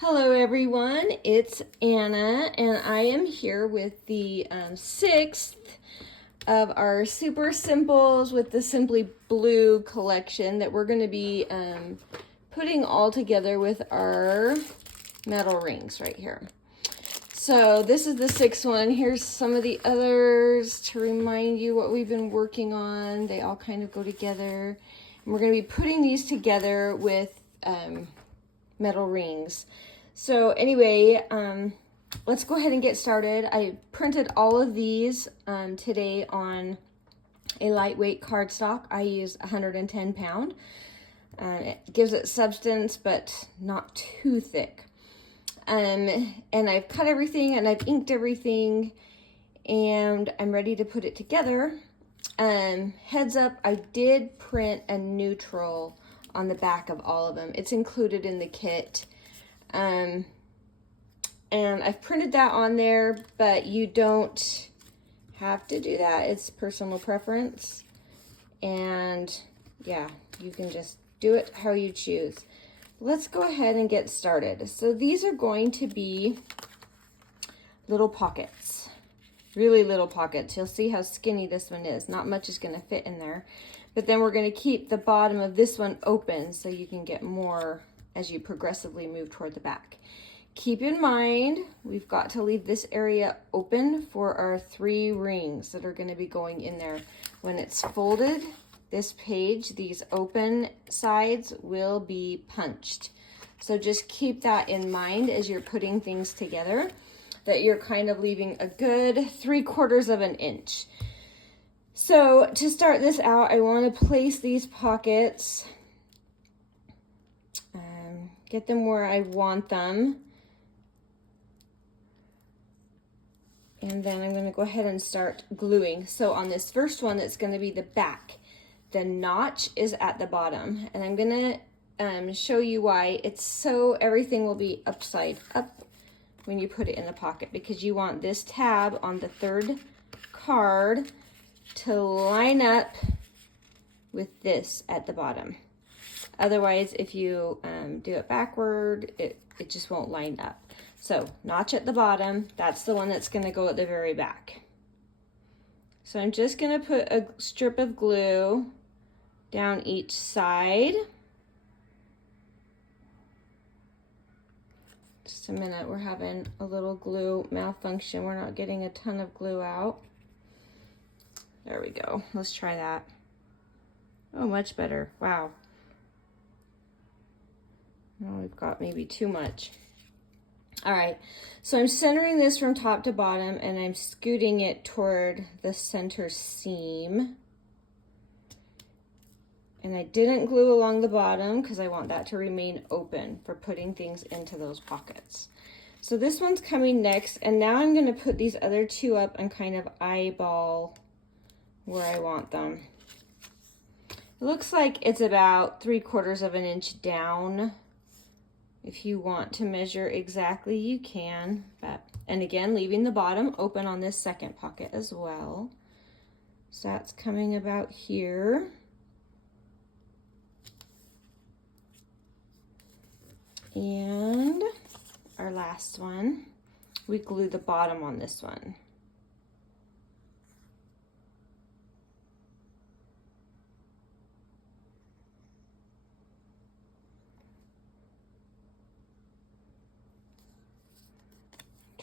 Hello everyone, it's Anna and I am here with the sixth of our super simples with the Simply Blue collection that we're going to be putting all together with our metal rings right here. So this is the sixth one. Here's some of the others to remind you what we've been working on. They all kind of go together. And we're going to be putting these together with metal rings. So anyway, let's go ahead and get started. I printed all of these today on a lightweight cardstock. I use 110 pound. It gives it substance, but not too thick. And I've cut everything and I've inked everything and I'm ready to put it together. Heads up, I did print a neutral on the back of all of them. It's included in the kit. And I've printed that on there, but you don't have to do that. It's personal preference. And yeah, you can just do it how you choose. Let's go ahead and get started. So these are going to be little pockets, really little pockets. You'll see how skinny this one is. Not much is going to fit in there. But then we're going to keep the bottom of this one open so you can get more as you progressively move toward the back. Keep in mind, we've got to leave this area open for our 3 rings that are going to be going in there. When it's folded, this page, these open sides will be punched. So just keep that in mind as you're putting things together, that you're kind of leaving a good 3/4 of an inch. So to start this out, I want to place these pockets, get them where I want them. And then I'm going to go ahead and start gluing. So on this first one, that's going to be the back. The notch is at the bottom. And I'm going to show you why. It's so everything will be upside up when you put it in the pocket, because you want this tab on the 3rd card to line up with this at the bottom. Otherwise, if you do it backward, it just won't line up. So notch at the bottom, that's the one that's going to go at the very back. So I'm just going to put a strip of glue down each side. Just a minute, we're having a little glue malfunction. We're not getting a ton of glue out. There we go. Let's try that. Oh, much better. Wow. Now we've got maybe too much. All right, so I'm centering this from top to bottom and I'm scooting it toward the center seam. And I didn't glue along the bottom because I want that to remain open for putting things into those pockets. So this one's coming next, and now I'm going to put these other 2 up and kind of eyeball where I want them. It looks like it's about 3/4 of an inch down. If you want to measure exactly, you can. And again, leaving the bottom open on this second pocket as well. So that's coming about here. And our last one, we glue the bottom on this one.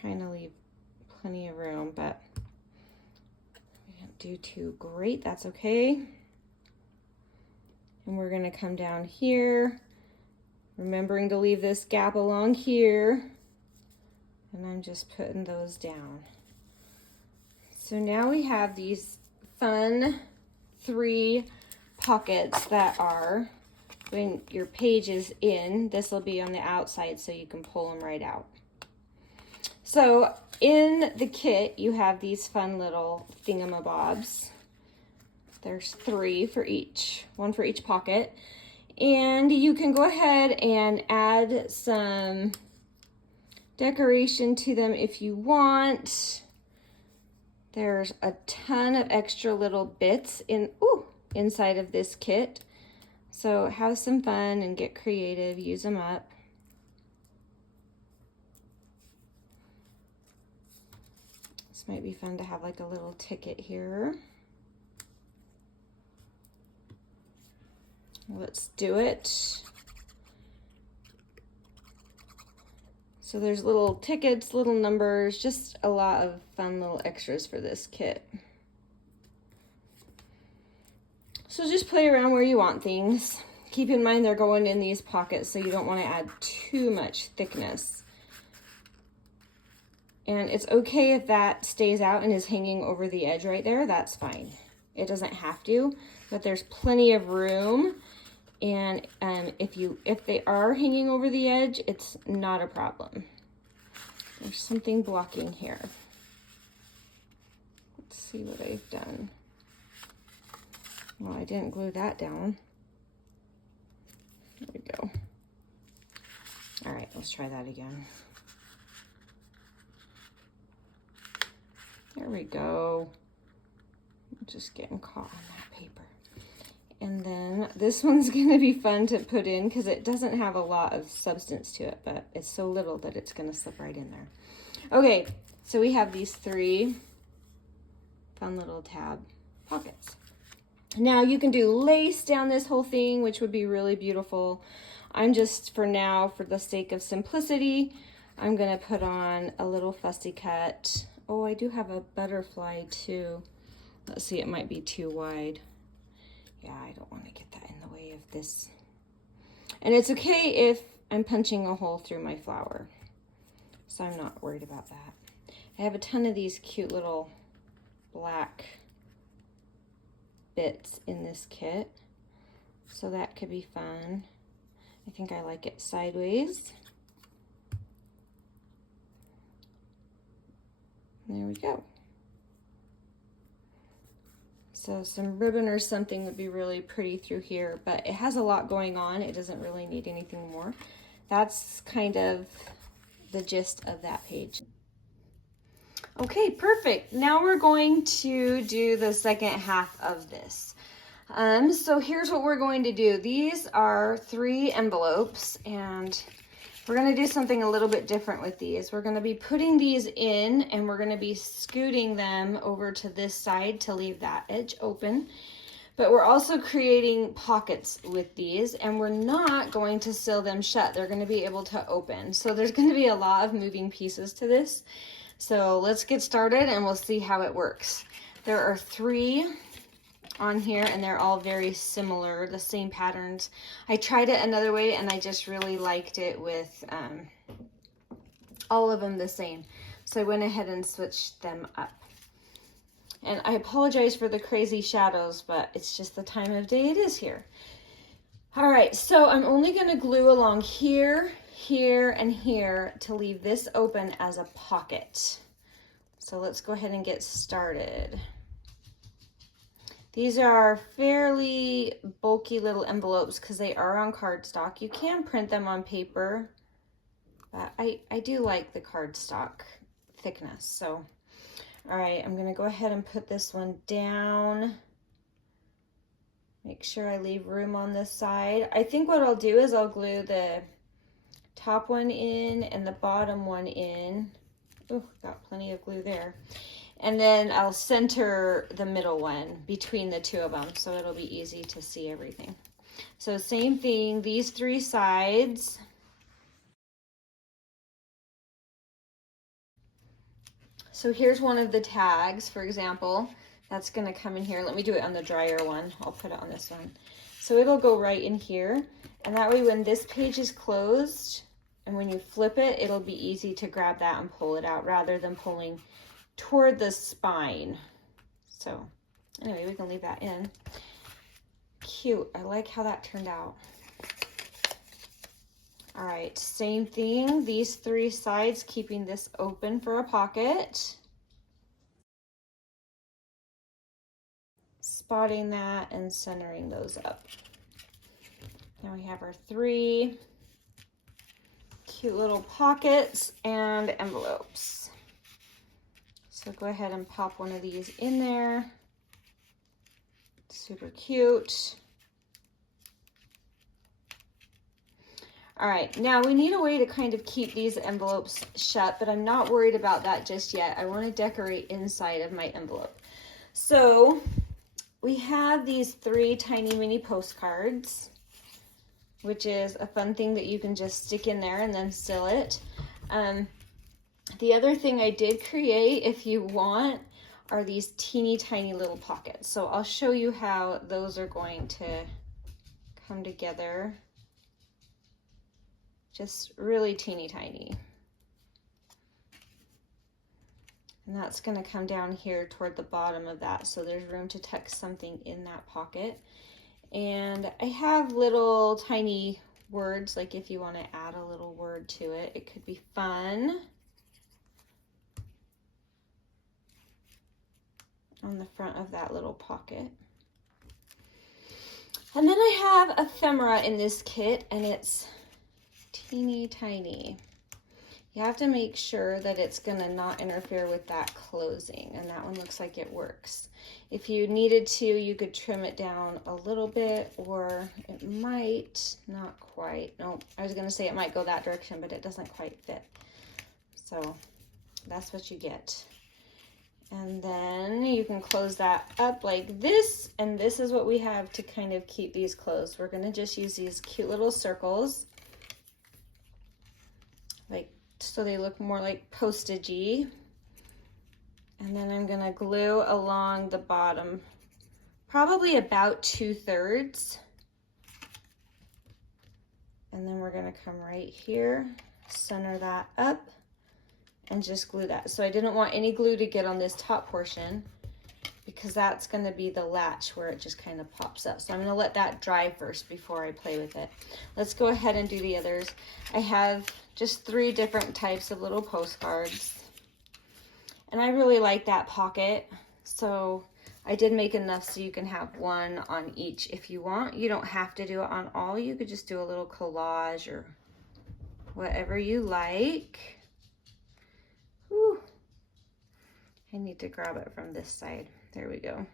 Trying to leave plenty of room, but I didn't do too great. That's okay. And we're going to come down here, remembering to leave this gap along here, and I'm just putting those down. So now we have these fun 3 pockets that are, when your page is in, this will be on the outside so you can pull them right out. So in the kit, you have these fun little thingamabobs. There's 3 for each, 1 for each pocket. And you can go ahead and add some decoration to them if you want. There's a ton of extra little bits inside of this kit. So have some fun and get creative, use them up. might be fun to have like a little ticket here. Let's do it. So there's little tickets, little numbers, just a lot of fun little extras for this kit. So just play around where you want things. Keep in mind they're going in these pockets, so you don't want to add too much thickness. And it's okay if that stays out and is hanging over the edge right there, that's fine. It doesn't have to, but there's plenty of room. And if they are hanging over the edge, it's not a problem. There's something blocking here. Let's see what I've done. Well, I didn't glue that down. There we go. All right, let's try that again. There we go. I'm just getting caught on that paper. And then this one's gonna be fun to put in because it doesn't have a lot of substance to it, but it's so little that it's gonna slip right in there. Okay, so we have these 3 fun little tab pockets. Now you can do lace down this whole thing, which would be really beautiful. I'm just, for now, for the sake of simplicity, I'm gonna put on a little fussy cut. Oh, I do have a butterfly too. Let's see, it might be too wide. Yeah, I don't want to get that in the way of this. And it's okay if I'm punching a hole through my flower, so I'm not worried about that. I have a ton of these cute little black bits in this kit, so that could be fun. I think I like it sideways. There we go. So some ribbon or something would be really pretty through here, but it has a lot going on. It doesn't really need anything more. That's kind of the gist of that page. Okay, perfect. Now we're going to do the second half of this. So here's what we're going to do. These are 3 envelopes, and we're going to do something a little bit different with these. We're going to be putting these in, and we're going to be scooting them over to this side to leave that edge open. But we're also creating pockets with these, and we're not going to seal them shut. They're going to be able to open. So there's going to be a lot of moving pieces to this. So let's get started and we'll see how it works. There are 3 on here, and they're all very similar, the same patterns. I tried it another way, and I just really liked it with all of them the same. So I went ahead and switched them up. And I apologize for the crazy shadows, but it's just the time of day it is here. All right, so I'm only going to glue along here, here, and here to leave this open as a pocket. So let's go ahead and get started. These are fairly bulky little envelopes because they are on cardstock. You can print them on paper, but I do like the cardstock thickness. So, all right, I'm gonna go ahead and put this one down. Make sure I leave room on this side. I think what I'll do is I'll glue the top one in and the bottom one in. Oh, got plenty of glue there. And then I'll center the middle one between the 2 of them, so it'll be easy to see everything. So same thing, these 3 sides. So here's one of the tags, for example. That's gonna come in here. Let me do it on the drier one. I'll put it on this one. So it'll go right in here. And that way when this page is closed, and when you flip it, it'll be easy to grab that and pull it out rather than pulling toward the spine. So anyway, we can leave that in. Cute. I like how that turned out. All right, same thing. These 3 sides, keeping this open for a pocket. Spotting that and centering those up. Now we have our 3 cute little pockets and envelopes. So go ahead and pop one of these in there. Super cute. All right, now we need a way to kind of keep these envelopes shut, but I'm not worried about that just yet. I want to decorate inside of my envelope. So we have these 3 tiny mini postcards, which is a fun thing that you can just stick in there and then seal it. The other thing I did create, if you want, are these teeny tiny little pockets. So I'll show you how those are going to come together. Just really teeny tiny. And that's going to come down here toward the bottom of that, so there's room to tuck something in that pocket. And I have little tiny words, like if you want to add a little word to it, it could be fun. On the front of that little pocket. And then I have ephemera in this kit, and it's teeny tiny. You have to make sure that it's gonna not interfere with that closing, and that one looks like it works. If you needed to, you could trim it down a little bit, or it might not quite. No, I was gonna say it might go that direction, but it doesn't quite fit. So that's what you get. And then you can close that up like this, and this is what we have to kind of keep these closed. We're gonna just use these cute little circles, like so they look more like postage-y. And then I'm gonna glue along the bottom, probably about 2/3. And then we're gonna come right here, center that up, and just glue that. So I didn't want any glue to get on this top portion because that's gonna be the latch where it just kind of pops up. So I'm gonna let that dry first before I play with it. Let's go ahead and do the others. I have just 3 different types of little postcards. And I really like that pocket. So I did make enough so you can have one on each if you want. You don't have to do it on all. You could just do a little collage or whatever you like. Whew. I need to grab it from this side. There we go.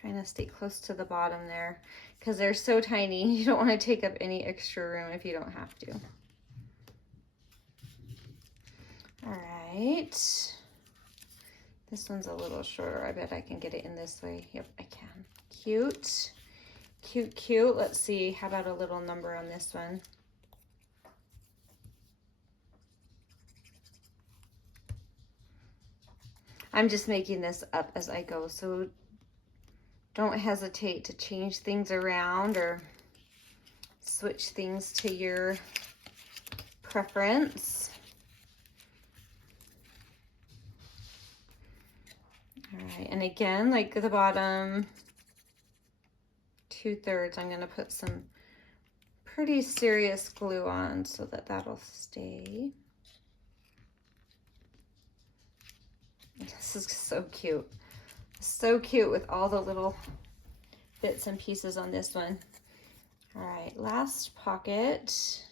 Trying to stay close to the bottom there because they're so tiny. You don't want to take up any extra room if you don't have to. All right. This one's a little shorter. I bet I can get it in this way. Yep, I can. Cute. Cute, cute. Let's see. How about a little number on this one? I'm just making this up as I go, so don't hesitate to change things around or switch things to your preference. All right, and again, like the bottom 2/3, I'm gonna put some pretty serious glue on so that that'll stay. This is so cute. So cute with all the little bits and pieces on this one. All right, last pocket.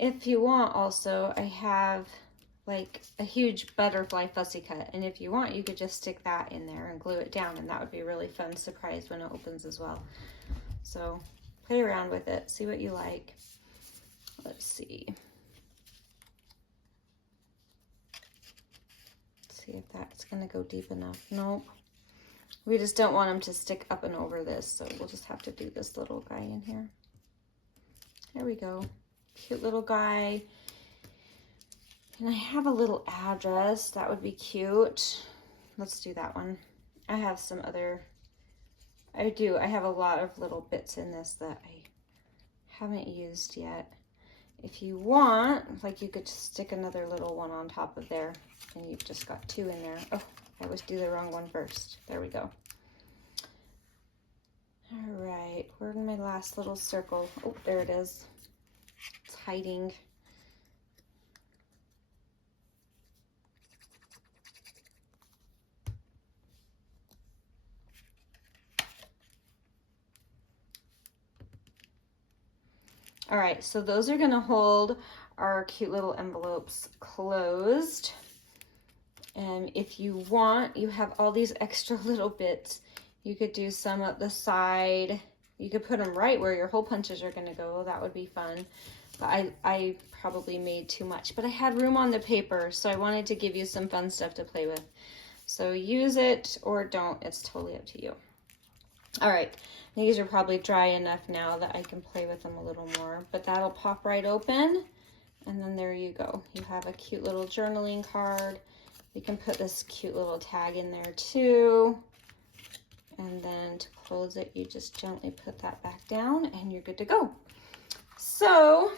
If you want also, I have like a huge butterfly fussy cut, and if you want, you could just stick that in there and glue it down, and that would be a really fun surprise when it opens as well. So play around with it, see what you like. Let's see. Let's see if that's gonna go deep enough. Nope. We just don't want them to stick up and over this, so we'll just have to do this little guy in here. There we go. Cute little guy. And I have a little address. That would be cute. Let's do that one. I have some other, I have a lot of little bits in this that I haven't used yet. If you want, like you could just stick another little one on top of there, and you've just got 2 in there. Oh, I always do the wrong one first. There we go. All right, where's my last little circle? Oh, there it is. It's hiding. All right, so those are gonna hold our cute little envelopes closed. And if you want, you have all these extra little bits. You could do some at the side. You could put them right where your hole punches are gonna go. That would be fun. But I probably made too much, but I had room on the paper, so I wanted to give you some fun stuff to play with. So use it or don't, it's totally up to you. All right, these are probably dry enough now that I can play with them a little more, but that'll pop right open, and then there you go. You have a cute little journaling card. You can put this cute little tag in there too. And then to close it, you just gently put that back down and you're good to go. So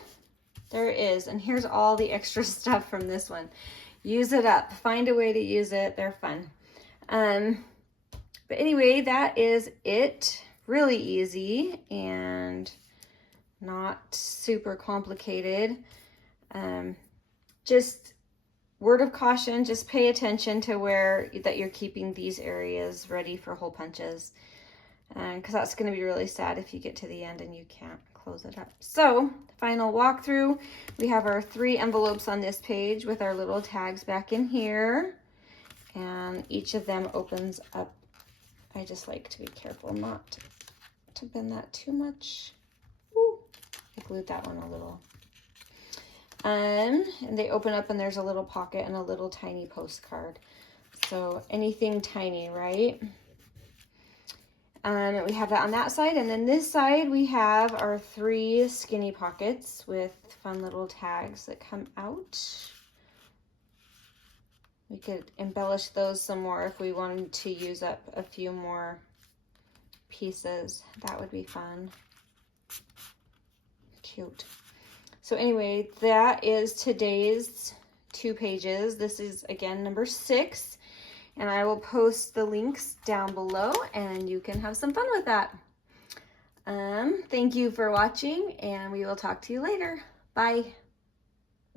there it is. And here's all the extra stuff from this one. Use it up. Find a way to use it. They're fun. But anyway, that is it. Really easy and not super complicated. Just word of caution, just pay attention to where that you're keeping these areas ready for hole punches, because that's going to be really sad if you get to the end and you can't close it up. So final walkthrough, we have our 3 envelopes on this page with our little tags back in here, and each of them opens up. I just like to be careful not to bend that too much. Ooh, I glued that one a little. And they open up and there's a little pocket and a little tiny postcard. So anything tiny, right? We have that on that side. And then this side we have our 3 skinny pockets with fun little tags that come out. We could embellish those some more if we wanted to use up a few more pieces. That would be fun. Cute. So anyway, that is today's 2 pages. This is, again, number 6. And I will post the links down below and you can have some fun with that. Thank you for watching and we will talk to you later. Bye.